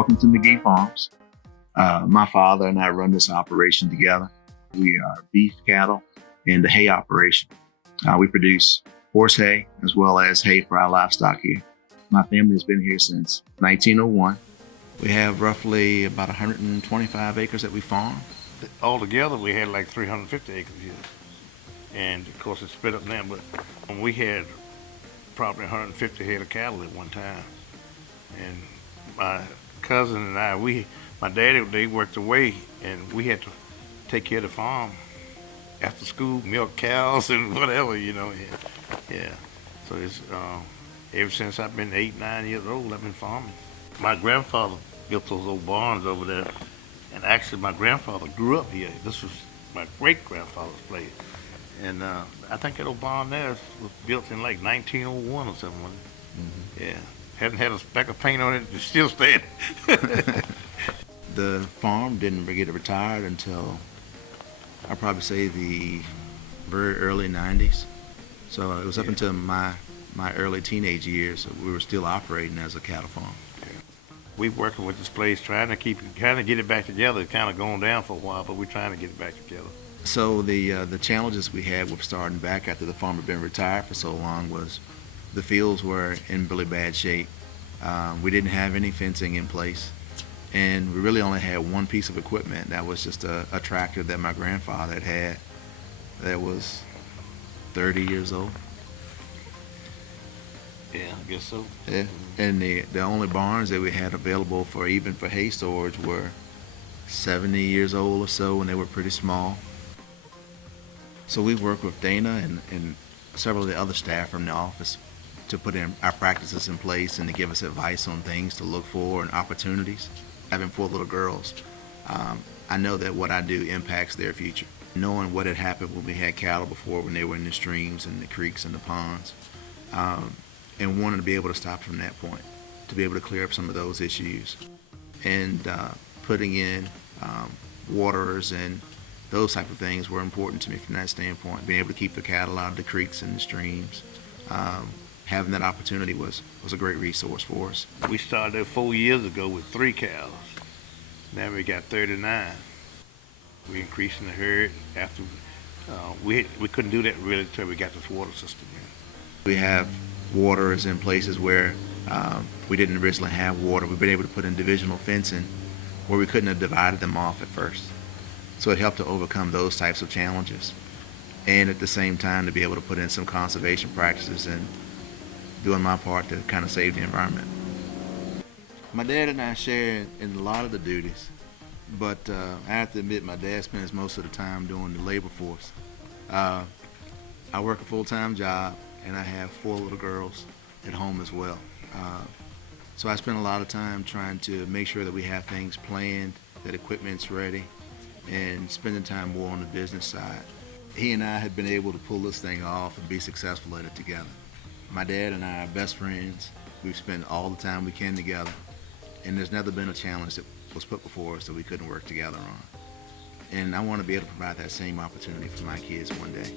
Welcome to McGhee Farms. My father and I run this operation together. We are beef cattle and the hay operation. We produce horse hay as well as hay for our livestock here. My family has been here since 1901. We have roughly about 125 acres that we farm. Altogether, we had like 350 acres here. And of course, it's split up now, but we had probably 150 head of cattle at one time. And my cousin and I, my daddy, they worked away, and we had to take care of the farm after school, milk cows and whatever, Yeah. So it's ever since I've been 8, 9 years old, I've been farming. My grandfather built those old barns over there, and actually my grandfather grew up here. This was my great grandfather's place, and I think that old barn there was built in like 1901 or something. Mm-hmm. Yeah. Hadn't had a speck of paint on it, it's still standing. The farm didn't get retired until I'd probably say the very early 90s. So it was up until my early teenage years, so we were still operating as a cattle farm. Yeah. We're working with this place, trying to get it back together. It's kind of gone down for a while, but we're trying to get it back together. So the challenges we had with starting back after the farm had been retired for so long was the fields were in really bad shape. We didn't have any fencing in place, and we really only had one piece of equipment. That was just a tractor that my grandfather had that was 30 years old. Yeah, I guess so. Yeah, and the only barns that we had available for hay storage were 70 years old or so, and they were pretty small. So we worked with Dana and several of the other staff from the office to put in our practices in place and to give us advice on things to look for and opportunities. Having 4 little girls, I know that what I do impacts their future. Knowing what had happened when we had cattle before, when they were in the streams and the creeks and the ponds, and wanting to be able to stop from that point, to be able to clear up some of those issues, and putting in waterers and those type of things were important to me from that standpoint. Being able to keep the cattle out of the creeks and the streams, having that opportunity was a great resource for us. We started 4 years ago with 3 cows. Now we got 39. We increasing the herd after we couldn't do that really until we got this water system in. We have waterers in places where we didn't originally have water. We've been able to put in divisional fencing where we couldn't have divided them off at first. So it helped to overcome those types of challenges, and at the same time to be able to put in some conservation practices and doing my part to kind of save the environment. My dad and I share in a lot of the duties, but I have to admit my dad spends most of the time doing the labor force. I work a full-time job, and I have 4 little girls at home as well. So I spend a lot of time trying to make sure that we have things planned, that equipment's ready, and spending time more on the business side. He and I have been able to pull this thing off and be successful at it together. My dad and I are best friends. We've spent all the time we can together, and there's never been a challenge that was put before us that we couldn't work together on. And I want to be able to provide that same opportunity for my kids one day.